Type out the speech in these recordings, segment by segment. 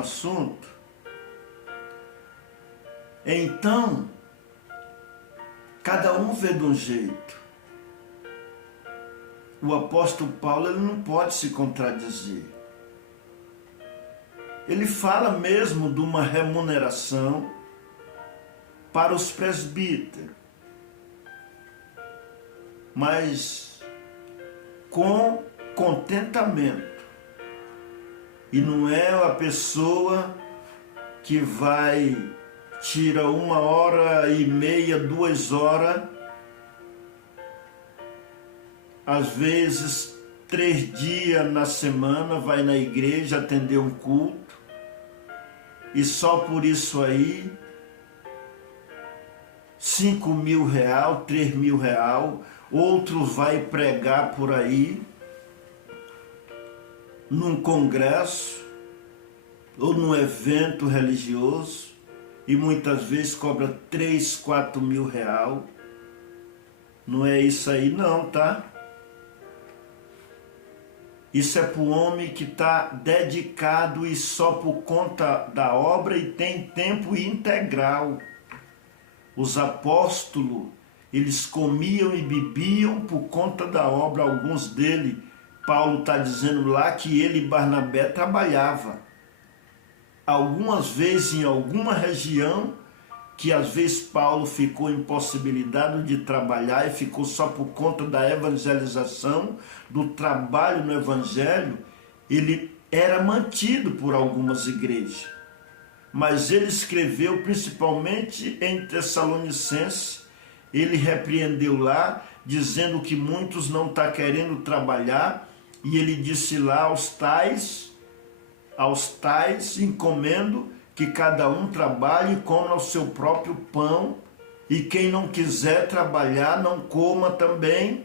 assunto, então cada um vê de um jeito. O apóstolo Paulo ele não pode se contradizer. Ele fala mesmo de uma remuneração para os presbíteros, mas com contentamento. E não é a pessoa que vai, tira 1h30, 2 horas, às vezes 3 dias na semana, vai na igreja atender um culto, e só por isso aí, 5.000 reais, 3.000 reais, outro vai pregar por aí, num congresso, ou num evento religioso, e muitas vezes cobra 3, 4.000 reais. Não é isso aí não, tá? Isso é para o homem que está dedicado e só por conta da obra e tem tempo integral. Os apóstolos, eles comiam e bebiam por conta da obra, alguns deles. Paulo está dizendo lá que ele e Barnabé trabalhavam. Algumas vezes em alguma região, que às vezes Paulo ficou impossibilitado de trabalhar e ficou só por conta da evangelização, do trabalho no evangelho, ele era mantido por algumas igrejas. Mas ele escreveu principalmente em Tessalonicenses, ele repreendeu lá, dizendo que muitos não estão querendo trabalhar, e ele disse lá aos tais encomendo que cada um trabalhe e coma o seu próprio pão, e quem não quiser trabalhar não coma também.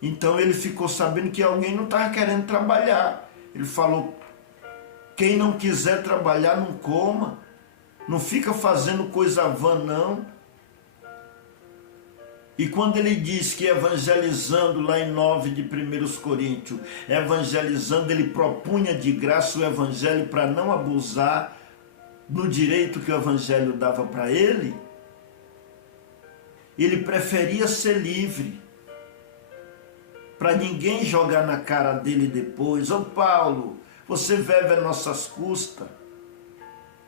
Então ele ficou sabendo que alguém não estava querendo trabalhar. Ele falou, quem não quiser trabalhar não coma, não fica fazendo coisa vã não. E quando ele diz que evangelizando, lá em 9 de 1 Coríntios, evangelizando, ele propunha de graça o evangelho para não abusar do direito que o evangelho dava para ele, ele preferia ser livre, para ninguém jogar na cara dele depois, ô Paulo, você vive a nossas custas.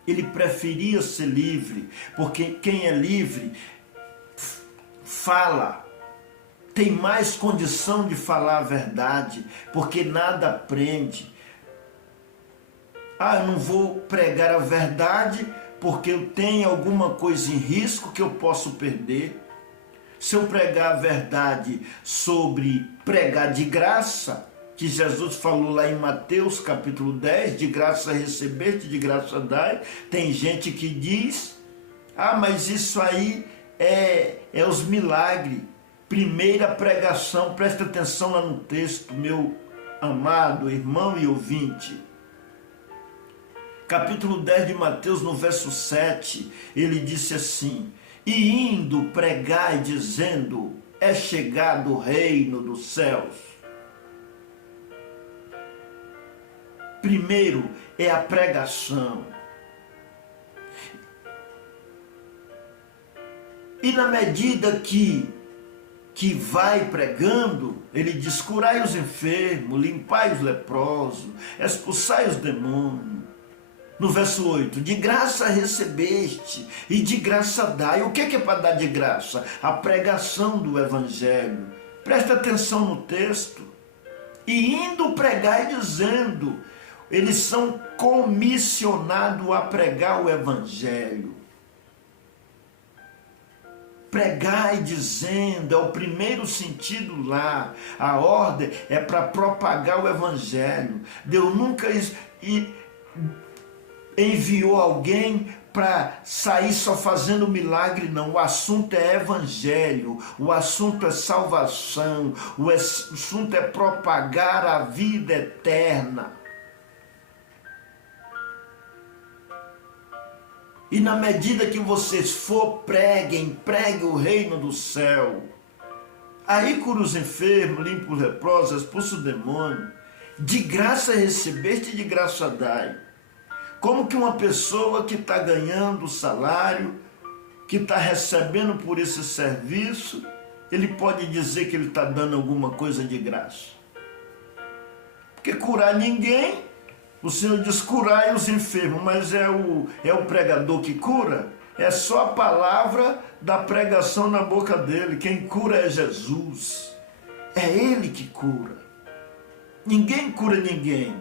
Ele preferia ser livre, porque quem é livre fala, tem mais condição de falar a verdade, porque nada prende. Eu não vou pregar a verdade porque eu tenho alguma coisa em risco que eu posso perder. Se eu pregar a verdade sobre pregar de graça, que Jesus falou lá em Mateus capítulo 10, de graça recebeste, de graça dai, tem gente que diz, mas isso aí é os milagres. Primeira pregação, presta atenção lá no texto, meu amado irmão e ouvinte. Capítulo 10 de Mateus, no verso 7, ele disse assim, e indo pregai dizendo, é chegado o reino dos céus. Primeiro é a pregação. E na medida que vai pregando, ele diz, curai os enfermos, limpai os leprosos, expulsai os demônios. No verso 8, de graça recebeste e de graça dai. O que é para dar de graça? A pregação do evangelho. Presta atenção no texto. E indo pregar e dizendo, eles são comissionados a pregar o evangelho. Pregar e dizendo, é o primeiro sentido lá. A ordem é para propagar o evangelho. Deus nunca enviou alguém para sair só fazendo milagre, não. O assunto é evangelho, o assunto é salvação, o assunto é propagar a vida eterna. E na medida que vocês preguem o reino do céu. Aí cura os enfermos, limpa os leprosos, expulsa o demônio. De graça recebeste, de graça dai. Como que uma pessoa que está ganhando salário, que está recebendo por esse serviço, ele pode dizer que ele está dando alguma coisa de graça? Porque curar ninguém, o Senhor diz curai os enfermos, mas é o pregador que cura? É só a palavra da pregação na boca dele. Quem cura é Jesus. É Ele que cura. Ninguém cura ninguém.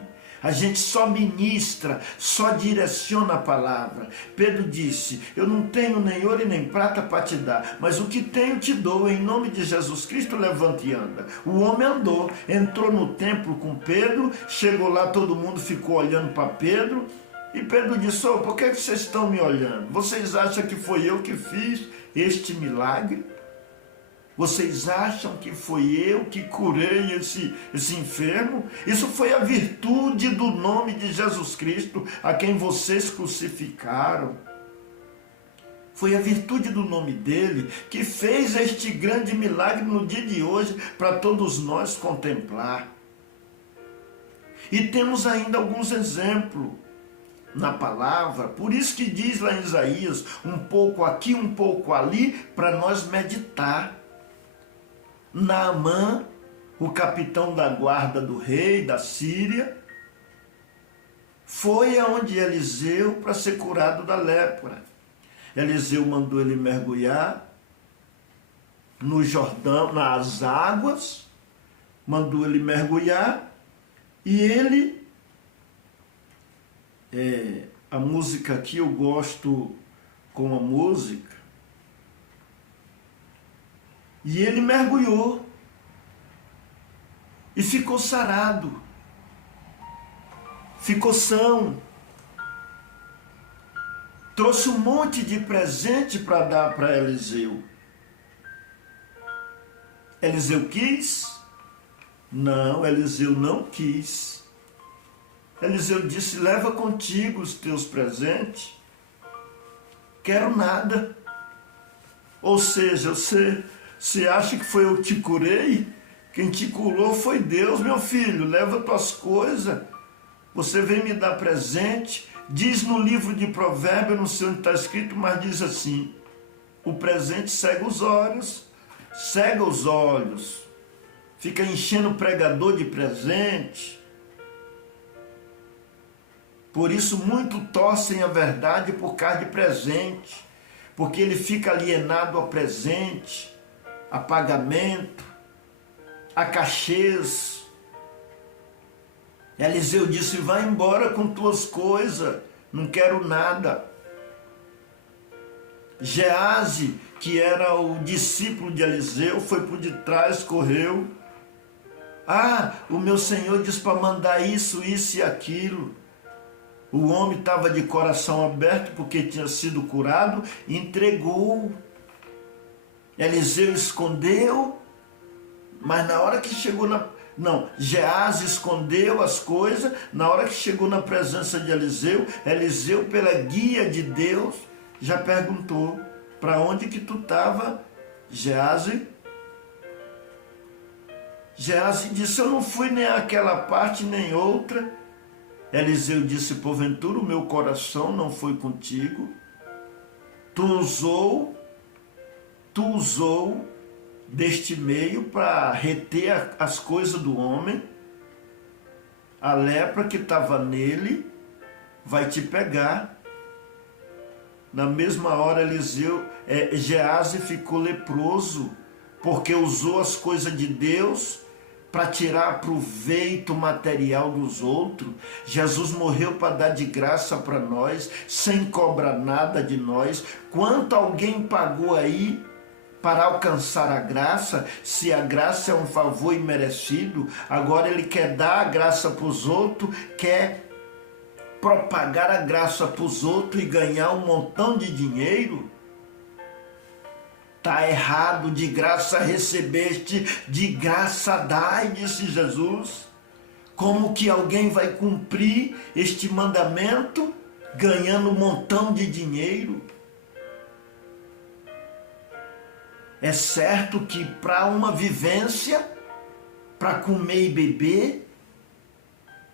A gente só ministra, só direciona a palavra. Pedro disse, eu não tenho nem ouro e nem prata para te dar, mas o que tenho te dou, em nome de Jesus Cristo, levanta e anda. O homem andou, entrou no templo com Pedro, chegou lá, todo mundo ficou olhando para Pedro, e Pedro disse, por que vocês estão me olhando? Vocês acham que foi eu que fiz este milagre? Vocês acham que foi eu que curei esse enfermo? Isso foi a virtude do nome de Jesus Cristo, a quem vocês crucificaram. Foi a virtude do nome dele que fez este grande milagre no dia de hoje para todos nós contemplar. E temos ainda alguns exemplos na palavra, por isso que diz lá em Isaías, um pouco aqui, um pouco ali, para nós meditar. Naamã, o capitão da guarda do rei da Síria, foi aonde Eliseu para ser curado da lepra. Eliseu mandou ele mergulhar no Jordão, nas águas, mandou ele mergulhar, e ele, a música aqui eu gosto com a música, e ele mergulhou e ficou sarado, ficou são, trouxe um monte de presente para dar para Eliseu. Eliseu quis? Não, Eliseu não quis. Eliseu disse, leva contigo os teus presentes, quero nada. Ou seja, você acha que foi eu que te curei? Quem te curou foi Deus, meu filho. Leva tuas coisas. Você vem me dar presente. Diz no livro de Provérbios, não sei onde está escrito, mas diz assim, o presente cega os olhos. Cega os olhos. Fica enchendo o pregador de presente. Por isso, muito torcem a verdade por causa de presente. Porque ele fica alienado ao presente, a pagamento, a cachês. Eliseu disse, vai embora com tuas coisas, não quero nada. Gease, que era o discípulo de Eliseu, foi por detrás, correu. O meu Senhor disse para mandar isso, isso e aquilo. O homem estava de coração aberto porque tinha sido curado, entregou. Eliseu escondeu, mas na hora que chegou Gease escondeu as coisas, na hora que chegou na presença de Eliseu, Eliseu, pela guia de Deus, já perguntou, para onde que tu estava, Gease? Gease disse, eu não fui nem àquela parte, nem outra. Eliseu disse, porventura o meu coração não foi contigo? Tu usou deste meio para reter as coisas do homem. A lepra que estava nele vai te pegar. Na mesma hora Gease ficou leproso, porque usou as coisas de Deus para tirar proveito material dos outros. Jesus morreu para dar de graça para nós, sem cobrar nada de nós. Quanto alguém pagou aí para alcançar a graça? Se a graça é um favor imerecido, agora ele quer dar a graça para os outros, quer propagar a graça para os outros e ganhar um montão de dinheiro. Está errado, de graça recebeste, de graça dai, disse Jesus. Como que alguém vai cumprir este mandamento ganhando um montão de dinheiro? É certo que para uma vivência, para comer e beber,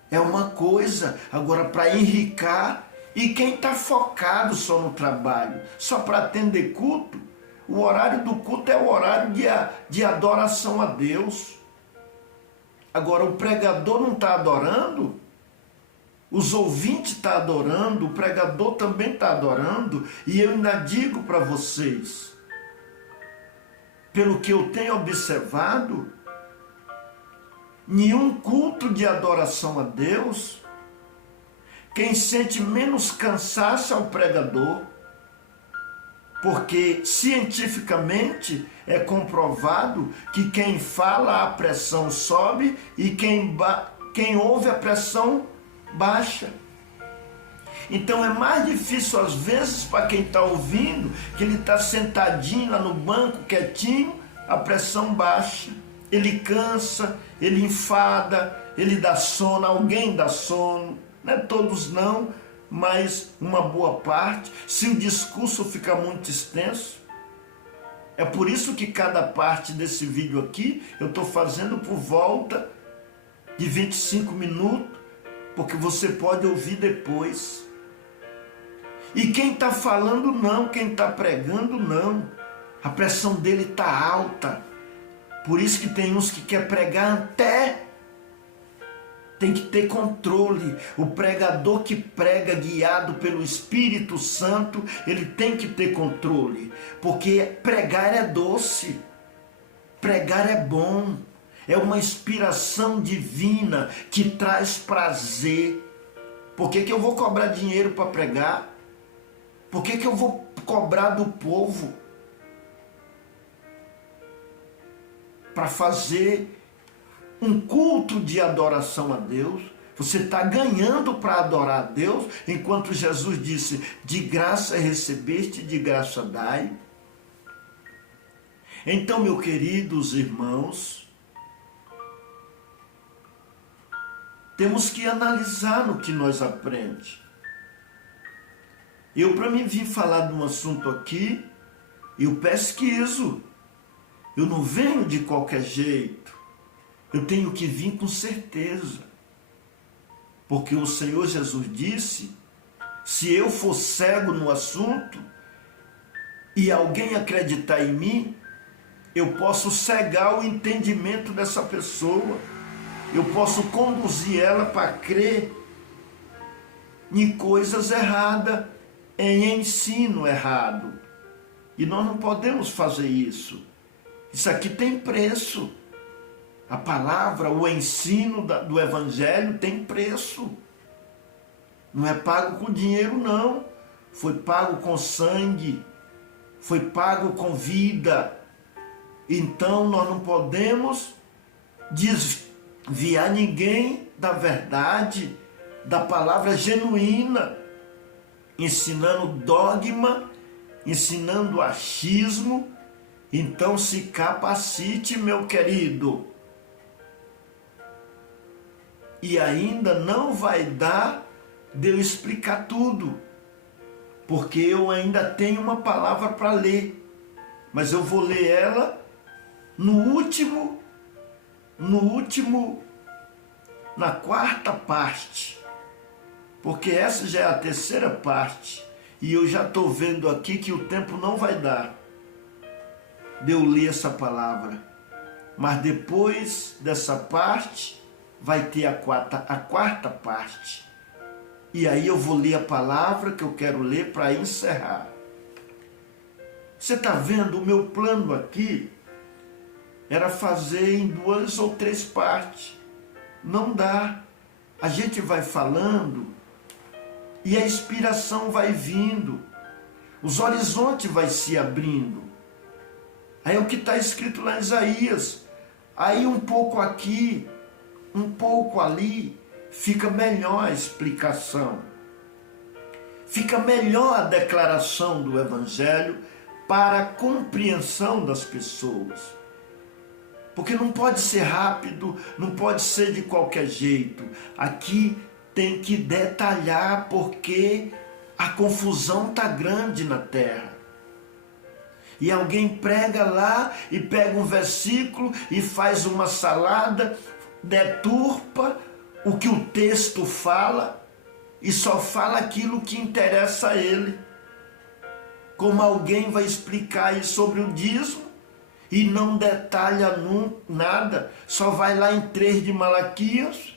é uma coisa. Agora, para enricar, e quem está focado só no trabalho, só para atender culto, o horário do culto é o horário de adoração a Deus. Agora, o pregador não está adorando, os ouvintes estão adorando, o pregador também está adorando, e eu ainda digo para vocês, pelo que eu tenho observado, nenhum culto de adoração a Deus, quem sente menos cansaço é o pregador, porque cientificamente é comprovado que quem fala a pressão sobe e quem ouve a pressão baixa. Então é mais difícil às vezes para quem está ouvindo, que ele está sentadinho lá no banco, quietinho, a pressão baixa. Ele cansa, ele enfada, ele dá sono, alguém dá sono, não é todos não, mas uma boa parte, se o discurso fica muito extenso. É por isso que cada parte desse vídeo aqui, eu estou fazendo por volta de 25 minutos, porque você pode ouvir depois. E quem está falando não, quem está pregando não, a pressão dele está alta. Por isso que tem uns que quer pregar até, tem que ter controle. O pregador que prega guiado pelo Espírito Santo, ele tem que ter controle. Porque pregar é doce, pregar é bom, é uma inspiração divina que traz prazer. Por que eu vou cobrar dinheiro para pregar? Por que eu vou cobrar do povo para fazer um culto de adoração a Deus? Você está ganhando para adorar a Deus, enquanto Jesus disse, de graça recebeste, de graça dai. Então, meus queridos irmãos, temos que analisar no que nós aprendemos. Eu, para mim vir falar de um assunto aqui, eu pesquiso. Eu não venho de qualquer jeito. Eu tenho que vir com certeza. Porque o Senhor Jesus disse, se eu for cego no assunto e alguém acreditar em mim, eu posso cegar o entendimento dessa pessoa. Eu posso conduzir ela para crer em coisas erradas, em ensino errado. E nós não podemos fazer isso. Isso aqui tem preço. A palavra, o ensino do Evangelho tem preço. Não é pago com dinheiro, não. Foi pago com sangue. Foi pago com vida. Então nós não podemos desviar ninguém da verdade, da palavra genuína, ensinando dogma, ensinando achismo. Então se capacite, meu querido. E ainda não vai dar de eu explicar tudo, porque eu ainda tenho uma palavra para ler, mas eu vou ler ela na quarta parte, porque essa já é a terceira parte, e eu já estou vendo aqui que o tempo não vai dar de eu ler essa palavra, mas depois dessa parte vai ter a quarta parte, e aí eu vou ler a palavra que eu quero ler para encerrar. Você está vendo, o meu plano aqui era fazer em 2 ou 3 partes. Não dá. A gente vai falando e a inspiração vai vindo. Os horizontes vai se abrindo. Aí é o que está escrito lá em Isaías. Aí um pouco aqui, um pouco ali, fica melhor a explicação. Fica melhor a declaração do Evangelho para a compreensão das pessoas. Porque não pode ser rápido, não pode ser de qualquer jeito. Aqui tem que detalhar, porque a confusão está grande na terra. E alguém prega lá e pega um versículo e faz uma salada, deturpa o que o texto fala e só fala aquilo que interessa a ele. Como alguém vai explicar aí sobre o dízimo e não detalha nada, só vai lá em 3 de Malaquias,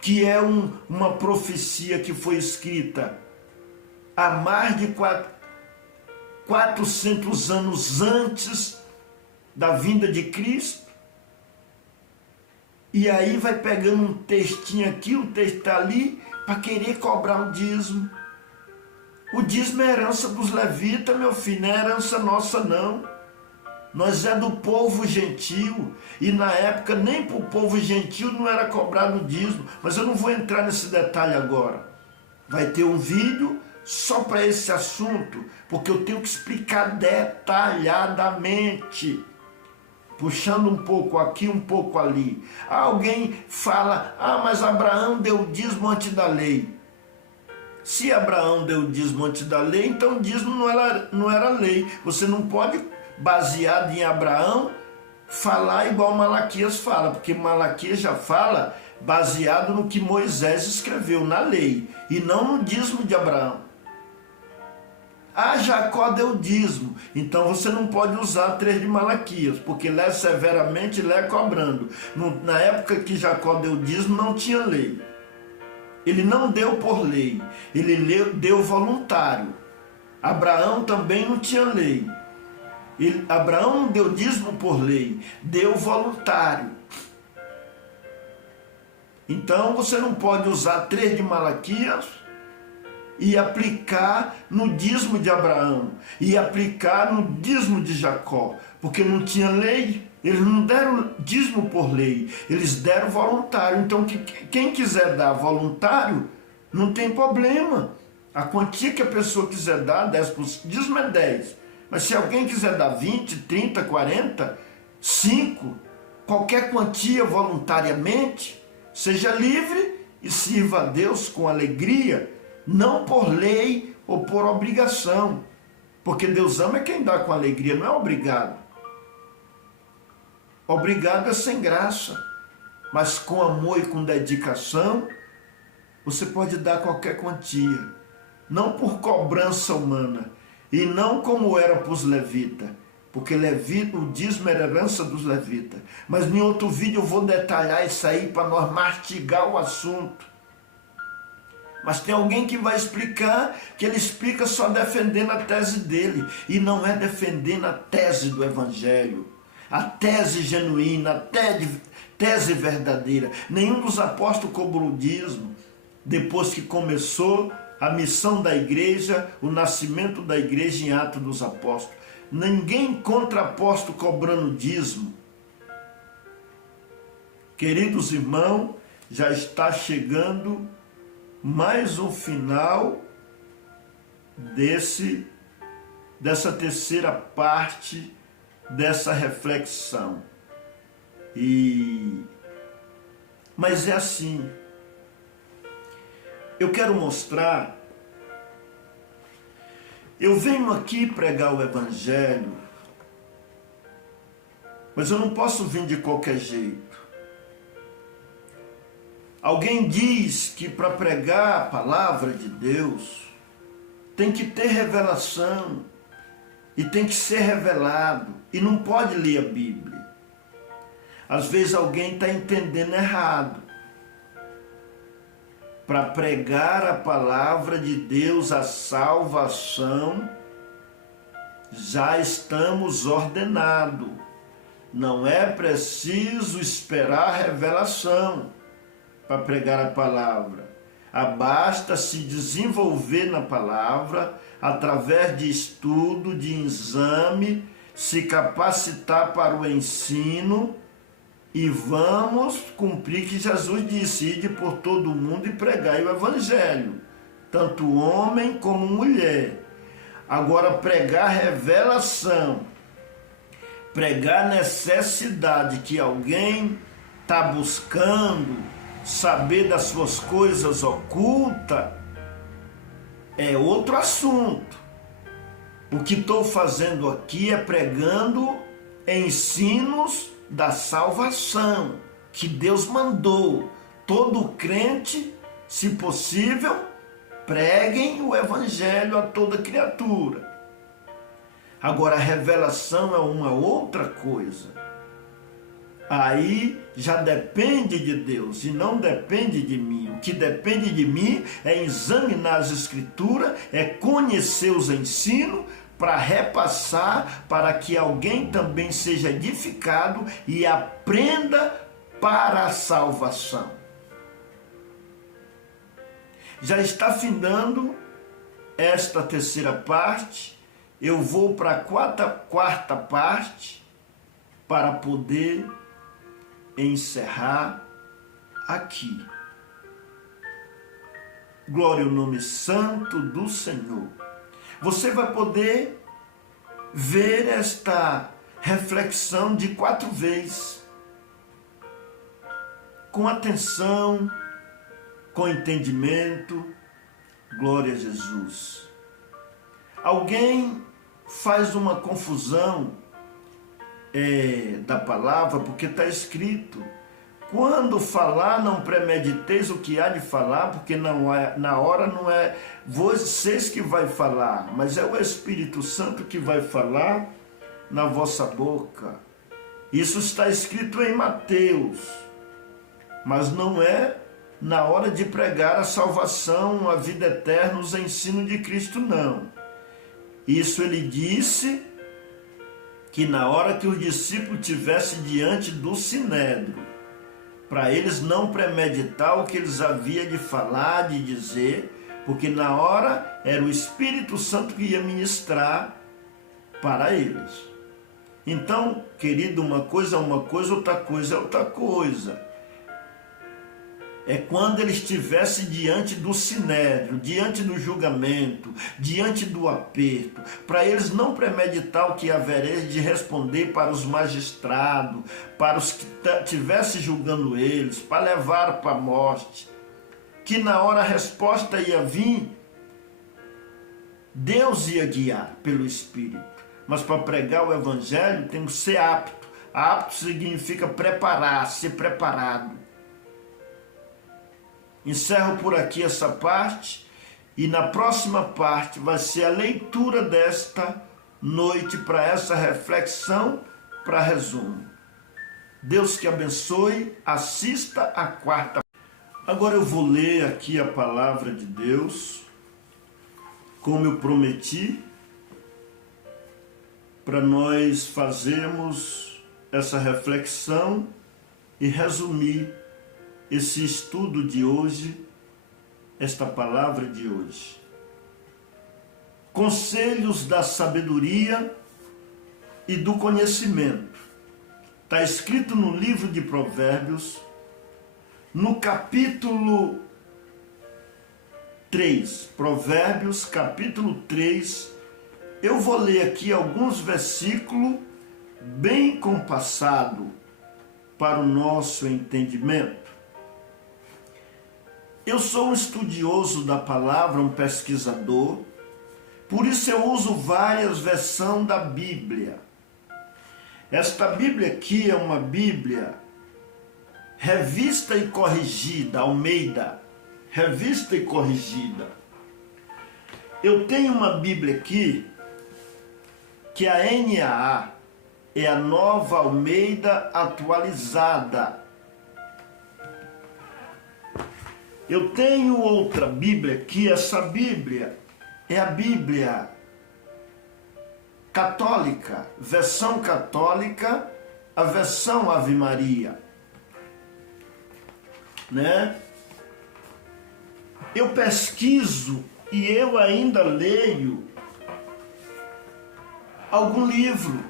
que é uma profecia que foi escrita há mais de 400 anos antes da vinda de Cristo. E aí vai pegando um textinho aqui, um texto ali, para querer cobrar o dízimo. O dízimo é herança dos levitas, meu filho, não é herança nossa não. Nós é do povo gentil, e na época nem para o povo gentil não era cobrado o dízimo, mas eu não vou entrar nesse detalhe agora. Vai ter um vídeo só para esse assunto, porque eu tenho que explicar detalhadamente, puxando um pouco aqui, um pouco ali. Alguém fala, mas Abraão deu o dízimo antes da lei. Se Abraão deu o dízimo antes da lei, então o dízimo não era lei. Você não pode, baseado em Abraão, falar igual Malaquias fala, porque Malaquias já fala baseado no que Moisés escreveu na lei, e não no dízimo de Abraão. Jacó deu dízimo, então você não pode usar 3 de Malaquias, porque lê severamente, lê cobrando. Na época que Jacó deu dízimo, não tinha lei. Ele não deu por lei, ele deu voluntário. Abraão também não tinha lei. Abraão não deu dízimo por lei, deu voluntário. Então você não pode usar 3 de Malaquias e aplicar no dízimo de Abraão, e aplicar no dízimo de Jacó, porque não tinha lei. Eles não deram dízimo por lei, eles deram voluntário. Então quem quiser dar voluntário, não tem problema. A quantia que a pessoa quiser dar, 10%, dízimo é 10. Mas se alguém quiser dar 20, 30, 40, 5, qualquer quantia voluntariamente, seja livre e sirva a Deus com alegria, não por lei ou por obrigação. Porque Deus ama quem dá com alegria, não é obrigado. Obrigado é sem graça, mas com amor e com dedicação, você pode dar qualquer quantia, não por cobrança humana, e não como era para os levitas, porque o dízimo era herança dos levitas. Mas em outro vídeo eu vou detalhar isso aí para nós mastigar o assunto. Mas tem alguém que vai explicar, que ele explica só defendendo a tese dele, e não é defendendo a tese do Evangelho, a tese genuína, a tese verdadeira. Nenhum dos apóstolos cobrou o dízimo depois que começou a missão da igreja, o nascimento da igreja em Atos dos Apóstolos. Ninguém encontra apóstolo cobrando dízimo. Queridos irmãos, já está chegando mais um final dessa terceira parte dessa reflexão. Mas é assim, eu quero mostrar, eu venho aqui pregar o Evangelho, mas eu não posso vir de qualquer jeito. Alguém diz que para pregar a palavra de Deus tem que ter revelação, e tem que ser revelado, e não pode ler a Bíblia. Às vezes alguém está entendendo errado. Para pregar a palavra de Deus, a salvação, já estamos ordenados. Não é preciso esperar a revelação para pregar a palavra. Basta se desenvolver na palavra, através de estudo, de exame, se capacitar para o ensino, e vamos cumprir o que Jesus disse: ide por todo o mundo e pregai o Evangelho, tanto homem como mulher. Agora, pregar revelação, pregar necessidade que alguém está buscando saber das suas coisas ocultas, é outro assunto. O que estou fazendo aqui é pregando ensinos da salvação que Deus mandou, todo crente, se possível, preguem o evangelho a toda criatura. Agora, a revelação é uma outra coisa. Aí já depende de Deus e não depende de mim. O que depende de mim é examinar as Escrituras, é conhecer os ensinos, para repassar, para que alguém também seja edificado e aprenda para a salvação. Já está findando esta terceira parte, eu vou para a quarta parte, para poder encerrar aqui. Glória ao nome santo do Senhor. Você vai poder ver esta reflexão de 4 vezes, com atenção, com entendimento. Glória a Jesus. Alguém faz uma confusão da palavra, porque está escrito: quando falar, não premediteis o que há de falar, porque na hora não é vocês que vai falar, mas é o Espírito Santo que vai falar na vossa boca. Isso está escrito em Mateus, mas não é na hora de pregar a salvação, a vida eterna, os ensinos de Cristo, não. Isso ele disse que na hora que os discípulos estivessem diante do sinédrio, para eles não premeditar o que eles haviam de falar, de dizer, porque na hora era o Espírito Santo que ia ministrar para eles. Então, querido, uma coisa é uma coisa, outra coisa é outra coisa. É quando eles estivessem diante do sinédrio, diante do julgamento, diante do aperto, para eles não premeditar o que haveria de responder para os magistrados, para os que estivessem julgando eles, para levar para a morte, que na hora a resposta ia vir, Deus ia guiar pelo Espírito. Mas para pregar o Evangelho tem que ser apto. Apto significa preparar, ser preparado. Encerro por aqui essa parte e na próxima parte vai ser a leitura desta noite para essa reflexão, para resumo. Deus que abençoe, assista a quarta. Agora eu vou ler aqui a palavra de Deus, como eu prometi, para nós fazermos essa reflexão e resumir esse estudo de hoje, esta palavra de hoje. Conselhos da sabedoria e do conhecimento. Está escrito no livro de Provérbios, no capítulo 3. Provérbios, capítulo 3. Eu vou ler aqui alguns versículos bem compassados para o nosso entendimento. Eu sou um estudioso da palavra, um pesquisador, por isso eu uso várias versões da Bíblia. Esta Bíblia aqui é uma Bíblia revista e corrigida, Almeida, revista e corrigida. Eu tenho uma Bíblia aqui, que a NAA é a Nova Almeida Atualizada. Eu tenho outra Bíblia aqui, essa Bíblia é a Bíblia católica, versão católica, a versão Ave Maria, né? Eu pesquiso e eu ainda leio algum livro.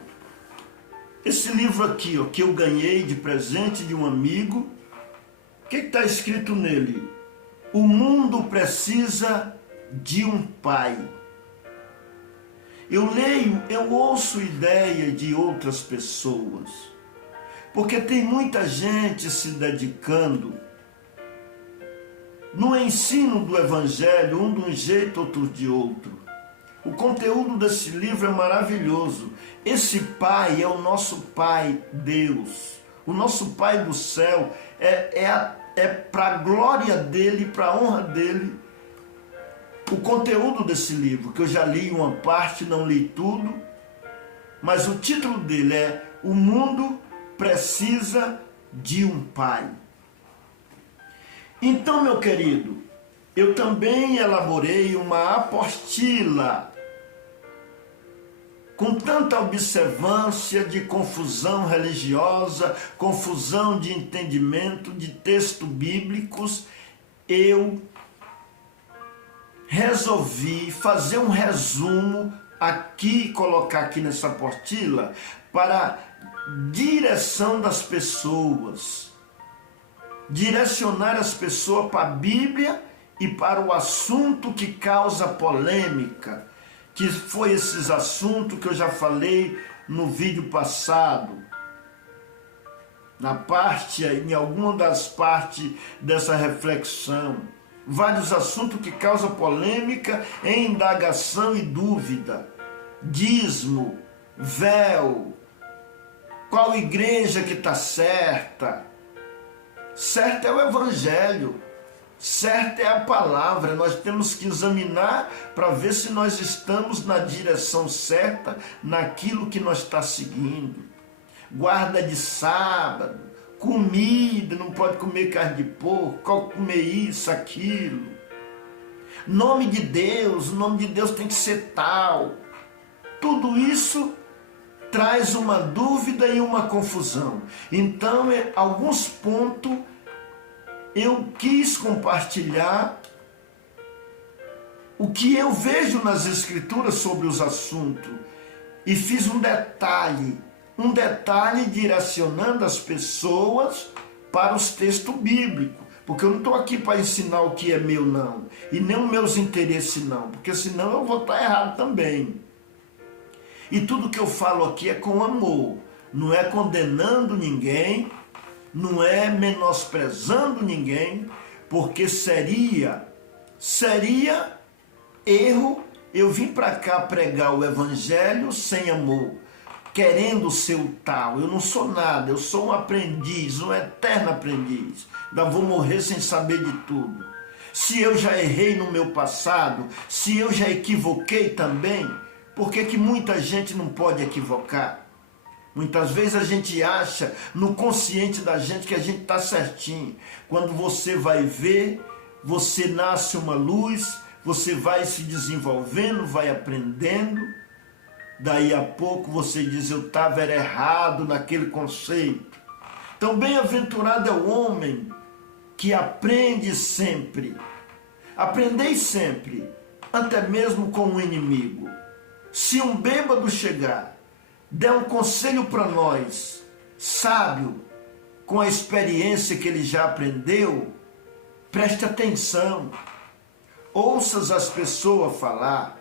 Esse livro aqui, ó, que eu ganhei de presente de um amigo, o que está escrito nele? O mundo precisa de um pai. Eu leio, eu ouço ideia de outras pessoas, porque tem muita gente se dedicando no ensino do Evangelho, um de um jeito, outro de outro. O conteúdo desse livro é maravilhoso. Esse Pai é o nosso Pai, Deus. O nosso Pai do céu é é para a glória dele, para a honra dele, o conteúdo desse livro, que eu já li uma parte, não li tudo, mas o título dele é O Mundo Precisa de um Pai. Então, meu querido, eu também elaborei uma apostila com tanta observância de confusão religiosa, confusão de entendimento de textos bíblicos. Eu resolvi fazer um resumo aqui, colocar aqui nessa apostila, para direção das pessoas, direcionar as pessoas para a Bíblia e para o assunto que causa polêmica, que foi esses assuntos que eu já falei no vídeo passado, em alguma das partes dessa reflexão. Vários assuntos que causam polêmica, indagação e dúvida. Dízimo, véu, qual igreja que está certa? Certo é o Evangelho, certo é a palavra. Nós temos que examinar para ver se nós estamos na direção certa, naquilo que nós está seguindo. Guarda de sábado, comida, não pode comer carne de porco, comer isso, aquilo. Nome de Deus, o nome de Deus tem que ser tal. Tudo isso traz uma dúvida e uma confusão. Então, alguns pontos eu quis compartilhar o que eu vejo nas Escrituras sobre os assuntos e fiz um detalhe direcionando as pessoas para os textos bíblicos, porque eu não estou aqui para ensinar o que é meu, não, e nem os meus interesses, não, porque senão eu vou estar errado também. E tudo que eu falo aqui é com amor, não é condenando ninguém, não é menosprezando ninguém, porque seria erro eu vim para cá pregar o Evangelho sem amor, querendo ser o tal. Eu não sou nada, eu sou um aprendiz, um eterno aprendiz. Ainda vou morrer sem saber de tudo. Se eu já errei no meu passado, se eu já equivoquei também, por que muita gente não pode equivocar? Muitas vezes a gente acha no consciente da gente que a gente está certinho. Quando você vai ver, você nasce uma luz, você vai se desenvolvendo, vai aprendendo. Daí a pouco você diz, eu estava errado naquele conceito. Então bem-aventurado é o homem que aprende sempre. Aprendei sempre, até mesmo com o inimigo. Se um bêbado chegar, der um conselho para nós, sábio, com a experiência que ele já aprendeu, preste atenção, ouça as pessoas falar,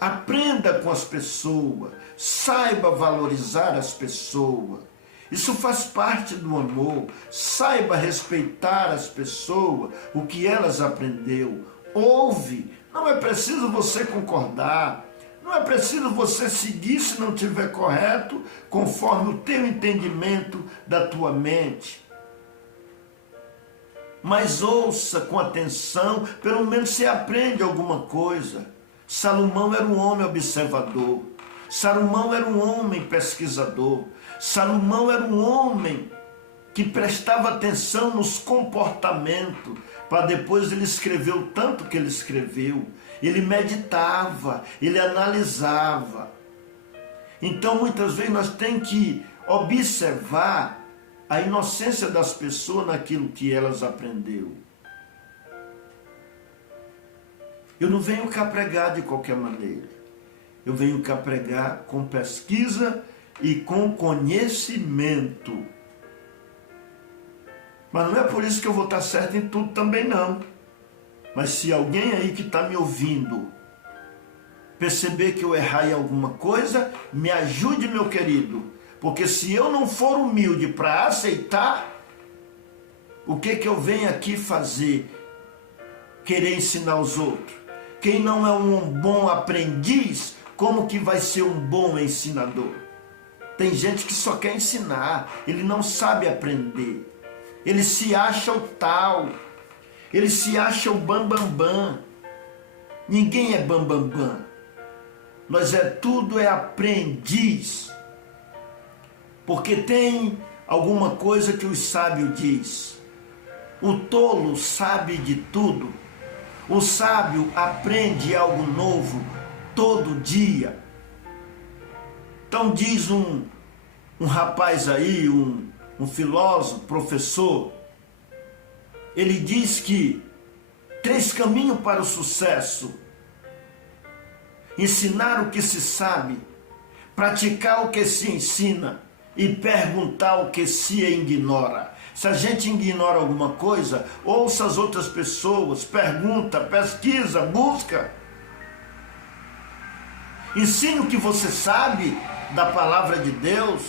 aprenda com as pessoas, saiba valorizar as pessoas. Isso faz parte do amor. Saiba respeitar as pessoas, o que elas aprendeu. Ouve, não é preciso você concordar. Não é preciso você seguir se não estiver correto, conforme o teu entendimento da tua mente. Mas ouça com atenção, pelo menos você aprende alguma coisa. Salomão era um homem observador. Salomão era um homem pesquisador. Salomão era um homem que prestava atenção nos comportamentos, para depois ele escrever o tanto que ele escreveu. Ele meditava, ele analisava. Então muitas vezes nós temos que observar a inocência das pessoas naquilo que elas aprenderam. Eu não venho cá pregar de qualquer maneira. Eu venho cá pregar com pesquisa e com conhecimento. Mas não é por isso que eu vou estar certo em tudo também não. Mas se alguém aí que está me ouvindo perceber que eu errar em alguma coisa, me ajude, meu querido. Porque se eu não for humilde para aceitar, o que eu venho aqui fazer? Querer ensinar os outros. Quem não é um bom aprendiz, como que vai ser um bom ensinador? Tem gente que só quer ensinar, ele não sabe aprender. ele se acha o tal, ele se acha o bambambam. Ninguém é bambambam. Nós tudo é aprendiz. Porque tem alguma coisa que o sábio diz. O tolo sabe de tudo. O sábio aprende algo novo todo dia. Então diz um rapaz aí, um filósofo, professor, ele diz que 3 caminhos para o sucesso: ensinar o que se sabe, praticar o que se ensina e perguntar o que se ignora. Se a gente ignora alguma coisa, ouça as outras pessoas, pergunta, pesquisa, busca. Ensine o que você sabe da palavra de Deus.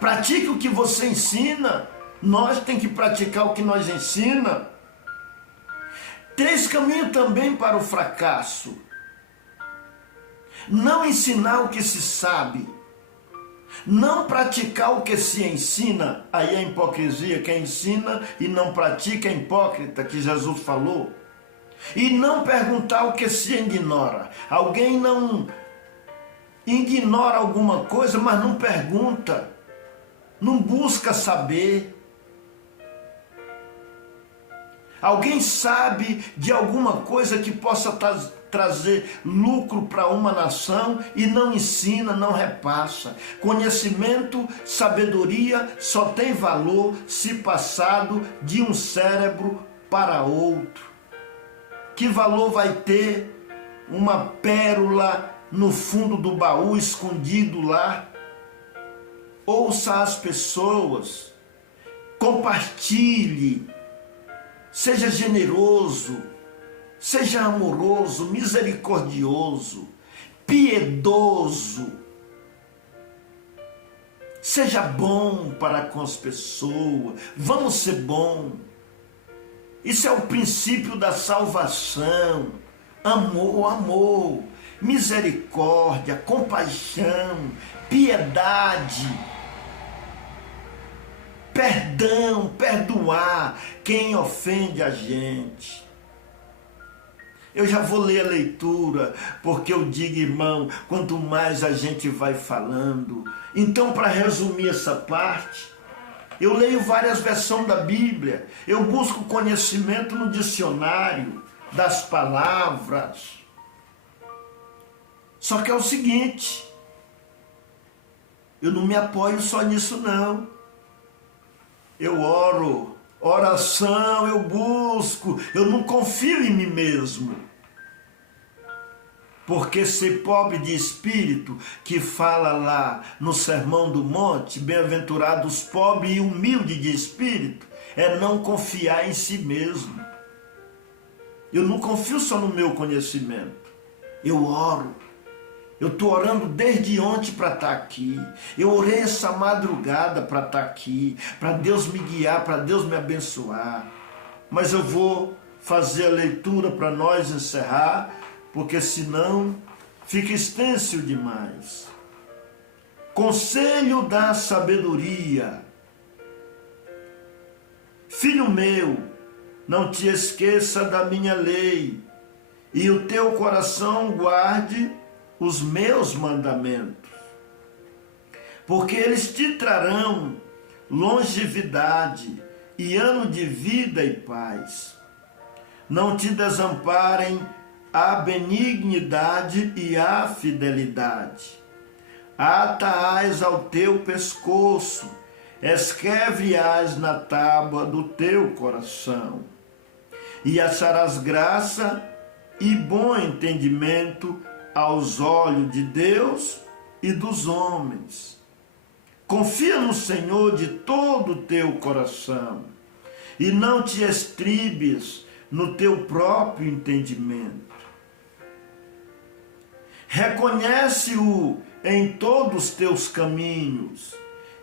Pratique o que você ensina. Nós temos que praticar o que nós ensina. 3 caminhos também para o fracasso: não ensinar o que se sabe, não praticar o que se ensina. Aí é hipocrisia. Quem ensina e não pratica é hipócrita, que Jesus falou. E não perguntar o que se ignora. Alguém não ignora alguma coisa, mas não pergunta, não busca saber. Alguém sabe de alguma coisa que possa trazer lucro para uma nação e não ensina, não repassa. Conhecimento, sabedoria só tem valor se passado de um cérebro para outro. Que valor vai ter uma pérola no fundo do baú, escondido lá? Ouça as pessoas, compartilhe, seja generoso, seja amoroso, misericordioso, piedoso. Seja bom para com as pessoas. Vamos ser bom. Isso é o princípio da salvação. Amor, misericórdia, compaixão, piedade, perdão, perdoar quem ofende a gente. Eu já vou ler a leitura, porque eu digo, irmão, quanto mais a gente vai falando. Então, para resumir essa parte, eu leio várias versões da Bíblia, eu busco conhecimento no dicionário das palavras. Só que é o seguinte, eu não me apoio só nisso não. Eu oro, oração, eu busco, eu não confio em mim mesmo. Porque ser pobre de espírito, que fala lá no Sermão do Monte, bem-aventurados pobres e humildes de espírito, é não confiar em si mesmo. Eu não confio só no meu conhecimento. Eu oro. Eu estou orando desde ontem para estar aqui. Eu orei essa madrugada para estar aqui, para Deus me guiar, para Deus me abençoar. Mas eu vou fazer a leitura para nós encerrar, porque senão fica extenso demais. Conselho da sabedoria. Filho meu, não te esqueça da minha lei, e o teu coração guarde os meus mandamentos, porque eles te trarão longevidade e ano de vida e paz. Não te desamparem a benignidade e a fidelidade. Ata-as ao teu pescoço, escreve-as na tábua do teu coração, e acharás graça e bom entendimento aos olhos de Deus e dos homens. Confia no Senhor de todo o teu coração, e não te estribes no teu próprio entendimento. Reconhece-o em todos os teus caminhos,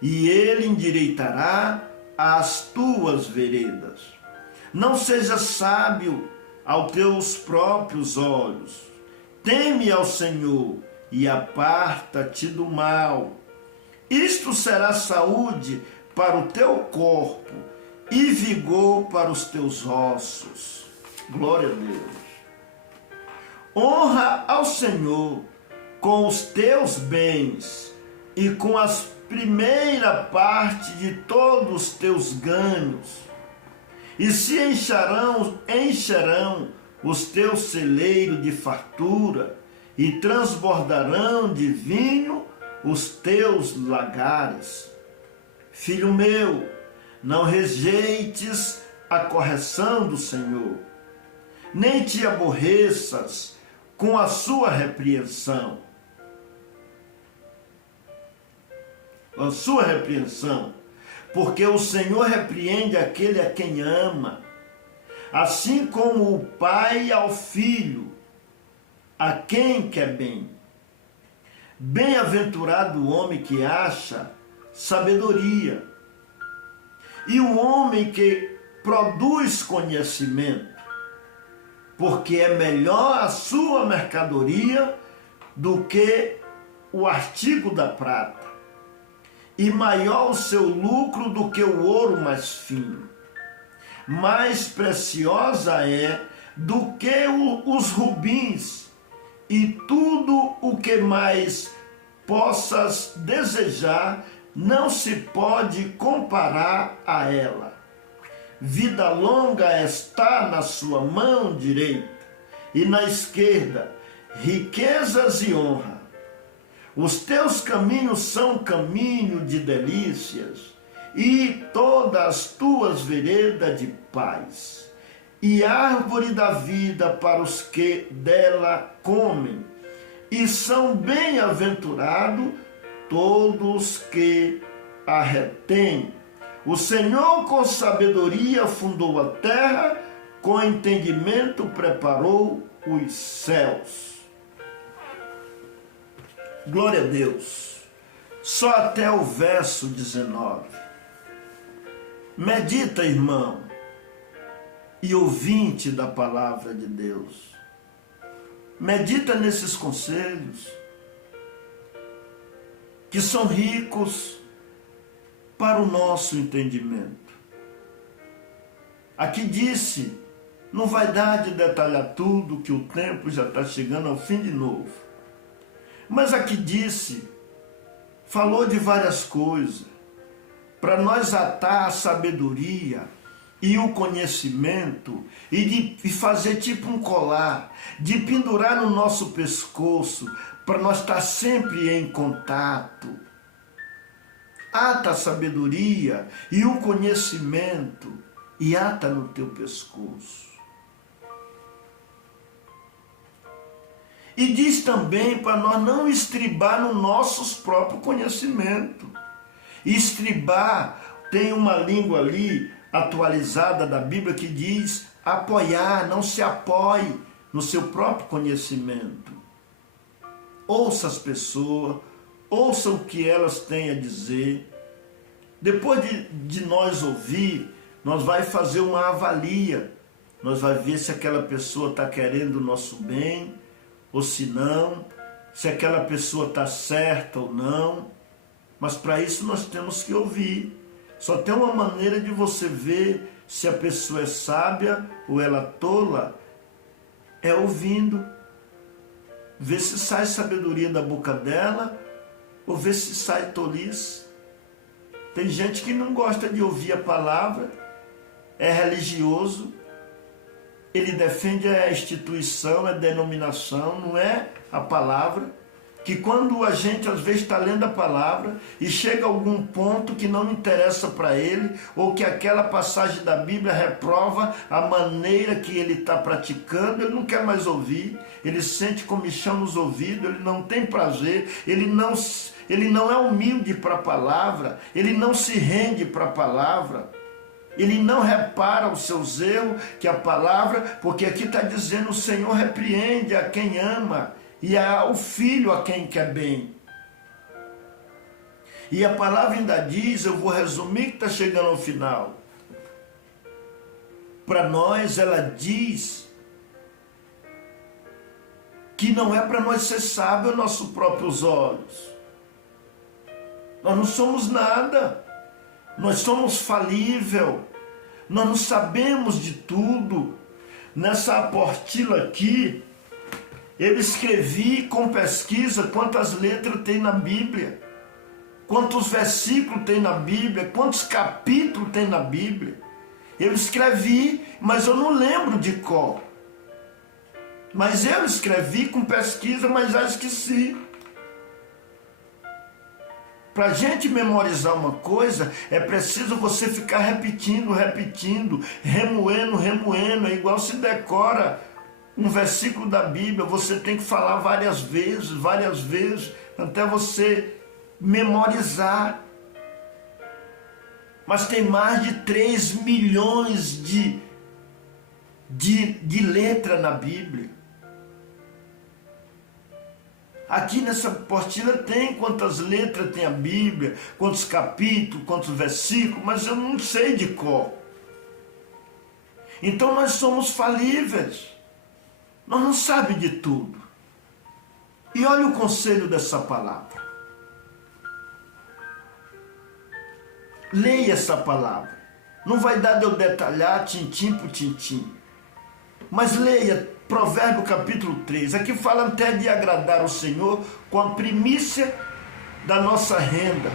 e ele endireitará as tuas veredas. Não sejas sábio aos teus próprios olhos. Teme ao Senhor e aparta-te do mal. Isto será saúde para o teu corpo e vigor para os teus ossos. Glória a Deus. Honra ao Senhor com os teus bens e com a primeira parte de todos os teus ganhos, e se encherão os teus celeiros de fartura, e transbordarão de vinho os teus lagares. Filho meu, não rejeites a correção do Senhor, nem te aborreças com a sua repreensão. A sua repreensão, porque o Senhor repreende aquele a quem ama, assim como o pai ao filho, a quem quer bem. Bem-aventurado o homem que acha sabedoria, e o homem que produz conhecimento, porque é melhor a sua mercadoria do que o artigo da prata, e maior o seu lucro do que o ouro mais fino. Mais preciosa é do que os rubins, e tudo o que mais possas desejar não se pode comparar a ela. Vida longa está na sua mão direita, e na esquerda riquezas e honra. Os teus caminhos são caminho de delícias, e todas as tuas veredas de paz, e árvore da vida para os que dela comem, e são bem-aventurados todos que a retêm. O Senhor com sabedoria fundou a terra, com entendimento preparou os céus. Glória a Deus. Só até o verso 19. Medita, irmão, e ouvinte da palavra de Deus. Medita nesses conselhos, que são ricos para o nosso entendimento. Aqui disse, não vai dar de detalhar tudo, que o tempo já está chegando ao fim de novo. Mas aqui disse, falou de várias coisas, para nós atar a sabedoria e o conhecimento, e fazer tipo um colar, de pendurar no nosso pescoço, para nós estar sempre em contato. Ata a sabedoria e o conhecimento, e ata no teu pescoço. E diz também para nós não estribar no nossos próprios conhecimentos. Estribar, tem uma língua ali atualizada da Bíblia que diz apoiar, não se apoie no seu próprio conhecimento. Ouça as pessoas, ouça o que elas têm a dizer. Depois de nós ouvir, nós vai fazer uma avalia. Nós vai ver se aquela pessoa está querendo o nosso bem, ou se não, se aquela pessoa está certa ou não. Mas para isso nós temos que ouvir. Só tem uma maneira de você ver se a pessoa é sábia ou ela tola, é ouvindo. Ver se sai sabedoria da boca dela, ou ver se sai tolice. Tem gente que não gosta de ouvir a palavra, é religioso, ele defende a instituição, a denominação, não é a palavra. Que quando a gente às vezes está lendo a palavra e chega a algum ponto que não interessa para ele, ou que aquela passagem da Bíblia reprova a maneira que ele está praticando, ele não quer mais ouvir, ele sente comichão nos ouvidos, ele não tem prazer, ele não é humilde para a palavra, ele não se rende para a palavra, ele não repara os seus erros, que a palavra, porque aqui está dizendo, o Senhor repreende a quem ama, e ao filho a quem quer bem. E a palavra ainda diz, eu vou resumir que está chegando ao final. Para nós ela diz que não é para nós ser sábio aos nossos próprios olhos. Nós não somos nada. Nós somos falíveis. Nós não sabemos de tudo. Nessa apostila aqui, eu escrevi com pesquisa quantas letras tem na Bíblia, quantos versículos tem na Bíblia, quantos capítulos tem na Bíblia. Eu escrevi, mas eu não lembro de cor. Mas eu escrevi com pesquisa, mas já esqueci. Para a gente memorizar uma coisa, é preciso você ficar repetindo, remoendo. É igual se decora um versículo da Bíblia, você tem que falar várias vezes, até você memorizar. Mas tem mais de 3 milhões de letras na Bíblia. Aqui nessa apostila tem quantas letras tem a Bíblia, quantos capítulos, quantos versículos, mas eu não sei de cor. Então nós somos falíveis. Nós não sabemos de tudo. E olha o conselho dessa palavra. Leia essa palavra. Não vai dar de eu detalhar tintim por tintim. Mas leia Provérbio capítulo 3. Aqui fala até de agradar o Senhor com a primícia da nossa renda.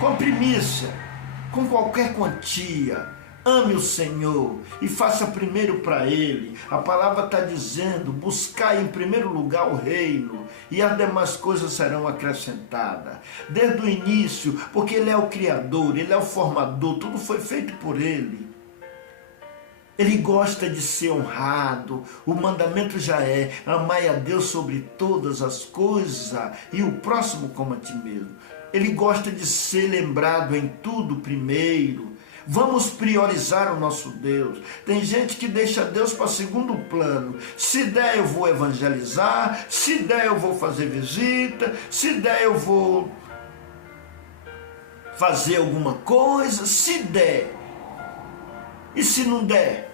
Com a primícia, com qualquer quantia. Ame o Senhor e faça primeiro para Ele. A palavra está dizendo, buscai em primeiro lugar o reino e as demais coisas serão acrescentadas. Desde o início, porque Ele é o Criador, Ele é o formador, tudo foi feito por Ele. Ele gosta de ser honrado, o mandamento já é, amai a Deus sobre todas as coisas e o próximo como a ti mesmo. Ele gosta de ser lembrado em tudo primeiro. Vamos priorizar o nosso Deus. Tem gente que deixa Deus para segundo plano. Se der eu vou evangelizar, se der eu vou fazer visita, se der eu vou fazer alguma coisa, se der. E se não der?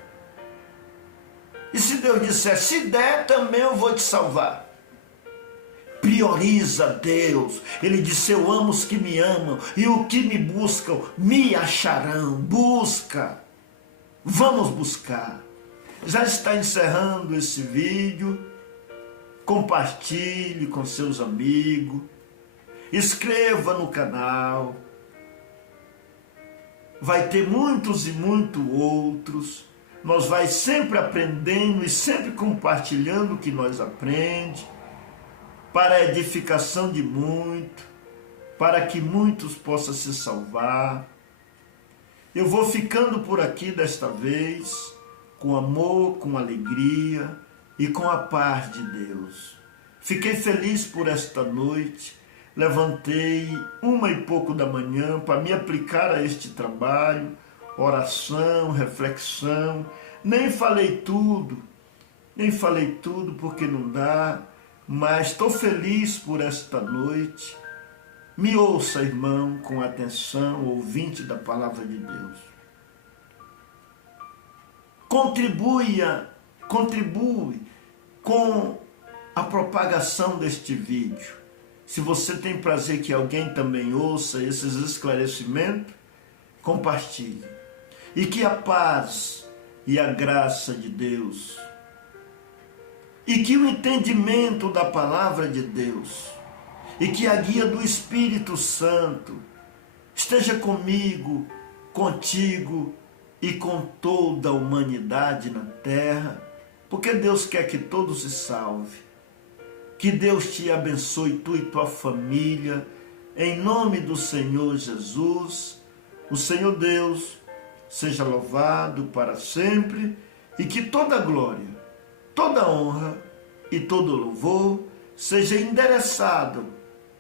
E se Deus disser, se der também eu vou te salvar? Prioriza Deus. Ele disse, eu amo os que me amam, e o que me buscam, me acharão. Busca. Vamos buscar. Já está encerrando esse vídeo. Compartilhe com seus amigos. Inscreva no canal. Vai ter muitos e muitos outros. Nós vai sempre aprendendo e sempre compartilhando o que nós aprendemos. Para a edificação de muitos, para que muitos possam se salvar. Eu vou ficando por aqui desta vez, com amor, com alegria e com a paz de Deus. Fiquei feliz por esta noite, levantei 1h pouco da manhã para me aplicar a este trabalho, oração, reflexão. Nem falei tudo porque não dá. Mas estou feliz por esta noite. Me ouça, irmão, com atenção, ouvinte da palavra de Deus. Contribui com a propagação deste vídeo. Se você tem prazer que alguém também ouça esses esclarecimentos, compartilhe. E que a paz e a graça de Deus e que o entendimento da palavra de Deus, e que a guia do Espírito Santo esteja comigo, contigo e com toda a humanidade na terra, porque Deus quer que todos se salvem. Que Deus te abençoe, tu e tua família, em nome do Senhor Jesus. O Senhor Deus seja louvado para sempre, e que toda glória, toda honra e todo louvor seja endereçado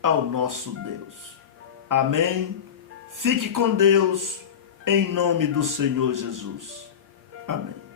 ao nosso Deus. Amém? Fique com Deus, em nome do Senhor Jesus. Amém.